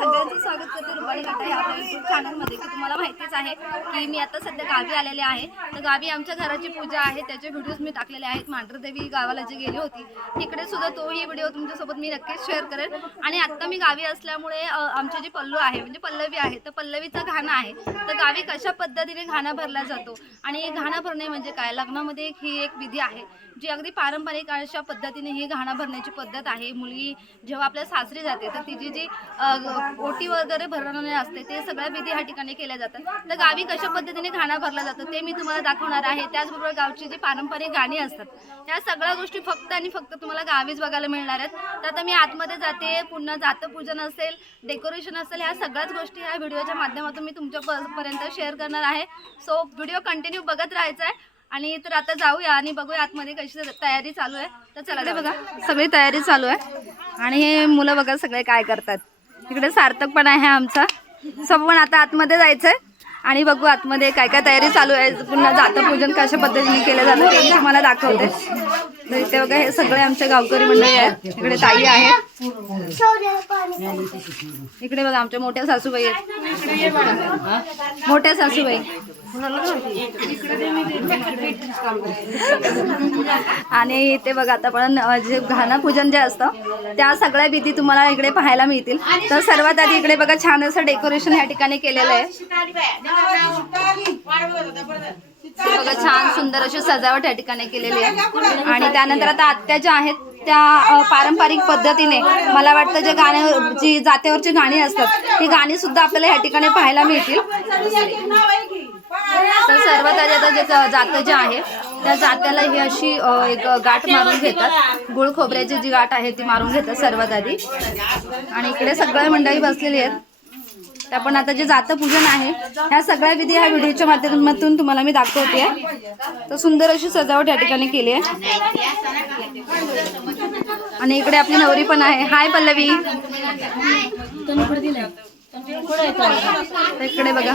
सगळ्यांचं स्वागत करते रुपाली घाटा या आपल्या चॅनलमध्ये की तुम्हाला माहितीच आहे की मी आता सध्या गावी आलेले आहे. तर गावी आमच्या घराची पूजा आहे त्याचे व्हिडिओज मी टाकलेले आहेत. मांढरदेवी गावाला जी गेली होती तिकडे सुद्धा तोही व्हिडिओ तुमच्यासोबत मी नक्कीच शेअर करेन. आणि आत्ता मी गावी असल्यामुळे आमचे आमची जी पल्लू आहे म्हणजे पल्लवी आहे तर पल्लवीचं घाणं आहे. तर गावी कशा पद्धतीने घाणा भरला जातो आणि घाणा भरणे म्हणजे काय? लग्नामध्ये एक ही एक विधी आहे जी अगदी पारंपरिक अशा पद्धतीने ही घाणा भरण्याची पद्धत आहे. मुलगी जेव्हा आपल्या सासरी जाते तर तिची जी ओटी वगैरे भरवणे असते ते सगळ्या विधी ह्या ठिकाणी केल्या जातात. तर गावी कशा पद्धतीने घाणा भरला जातो ते मी तुम्हाला दाखवणार आहे. त्याचबरोबर गावची जी पारंपरिक गाणी असतात ह्या सगळ्या गोष्टी फक्त आणि फक्त तुम्हाला गावीच बघायला मिळणार आहेत. तर आता मी आतमध्ये जाते पुन्हा जातं पूजन असेल डेकोरेशन असेल ह्या सगळ्याच गोष्टी ह्या व्हिडिओच्या माध्यमातून मी तुमच्या प- पर्यंत शेअर करणार आहे. सो व्हिडिओ कंटिन्यू बघत राहायचा आहे. आणि तर आता जाऊया आणि बघूया आतमध्ये कशी तयारी चालू आहे. तर चला ते बघा सगळी तयारी चालू आहे. आणि हे मुलं बघा सगळे काय करतात. इकडे सार्थक पण आहे आमचा. सब पण आता आतमध्ये जायचंय. आणि बघू आतमध्ये काय काय तयारी चालू आहे. पुन्हा जातं पूजन कशा पद्धतीने केलं जातं ते तुम्हाला दाखवते. तर इथे बघा हे सगळे आमचे गावकरी मंडळी आहेत. इकडे ताई आहे इकडे बघा आमच्या मोठ्या सासूबाई आहेत. मोठ्या सासूबाई. आणि इथे बघा आता पण जे जे घाणपूजन जे असतं त्या सगळ्या भीती तुम्हाला इकडे पाहायला मिळतील. तर सर्वात आधी इकडे बघा छान असं डेकोरेशन ह्या ठिकाणी केलेलं आहे. बघा छान सुंदर अशी सजावट या ठिकाणी केलेली आहे. आणि त्यानंतर आता आत्या ज्या आहेत त्या पारंपरिक पद्धतीने मला वाटतं जे गाणे जी जात्यावरची गाणी असतात ती गाणी सुद्धा आपल्याला ह्या ठिकाणी पाहायला मिळतील. तर सर्वात आधी आता जे जातं जे आहे त्या जात्याला ही अशी एक गाठ मारून घेतात. गुळ खोबऱ्याची जी गाठ आहे ती मारून घेतात सर्वात आधी. आणि इकडे सगळ्या मंडळी बसलेली आहेत. तर आपण आता जे जातं पूजन आहे ह्या सगळ्या विधी ह्या व्हिडिओच्या माध्यमातून तुम्हाला मी दाखवते तर सुंदर अशी सजावट या ठिकाणी केली आहे. आणि इकडे आपली नवरी पण आहे. हाय पल्लवी. इकडे बघा.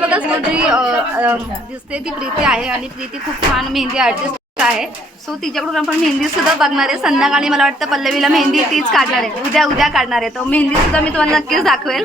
बघा दिसते ती प्रीती आहे आणि प्रीती खूप छान मेहंदी आर्टिस्ट आहे. सो तिच्याकडून आपण मेहंदी सुद्धा बघणार आहे. संध्याकाळी मला वाटतं पल्लवीला मेहंदी तीच काढणार आहे. उद्या उद्या काढणार आहे. तो मेहंदी सुद्धा मी तुम्हाला नक्कीच दाखवेल.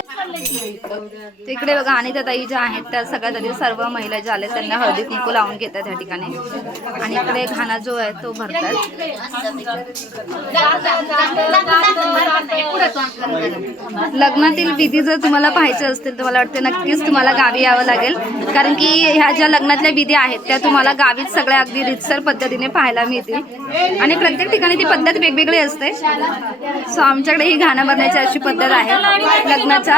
तिकडे बघा आणि त्या ताई ज्या आहेत त्या सगळ्या तरी सर्व महिला ज्या आल्या त्यांना हळदी कुंकू लावून घेतात त्या ठिकाणी. आणि इकडे घाणा जो आहे तो भरतात लग्नातील विधी जर तुम्हाला पाहायचे असतील तर मला वाटतं नक्कीच तुम्हाला गावी यावं लागेल. कारण की ह्या ज्या लग्नातल्या विधी आहेत त्या तुम्हाला गावीच सगळ्या अगदी रितसर पद्धतीने पाहायला मिळतील. आणि प्रत्येक ठिकाणी ती पद्धत वेगवेगळी असते. सो आमच्याकडे ही घाणा भरण्याची अशी पद्धत आहे. लग्नाच्या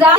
যা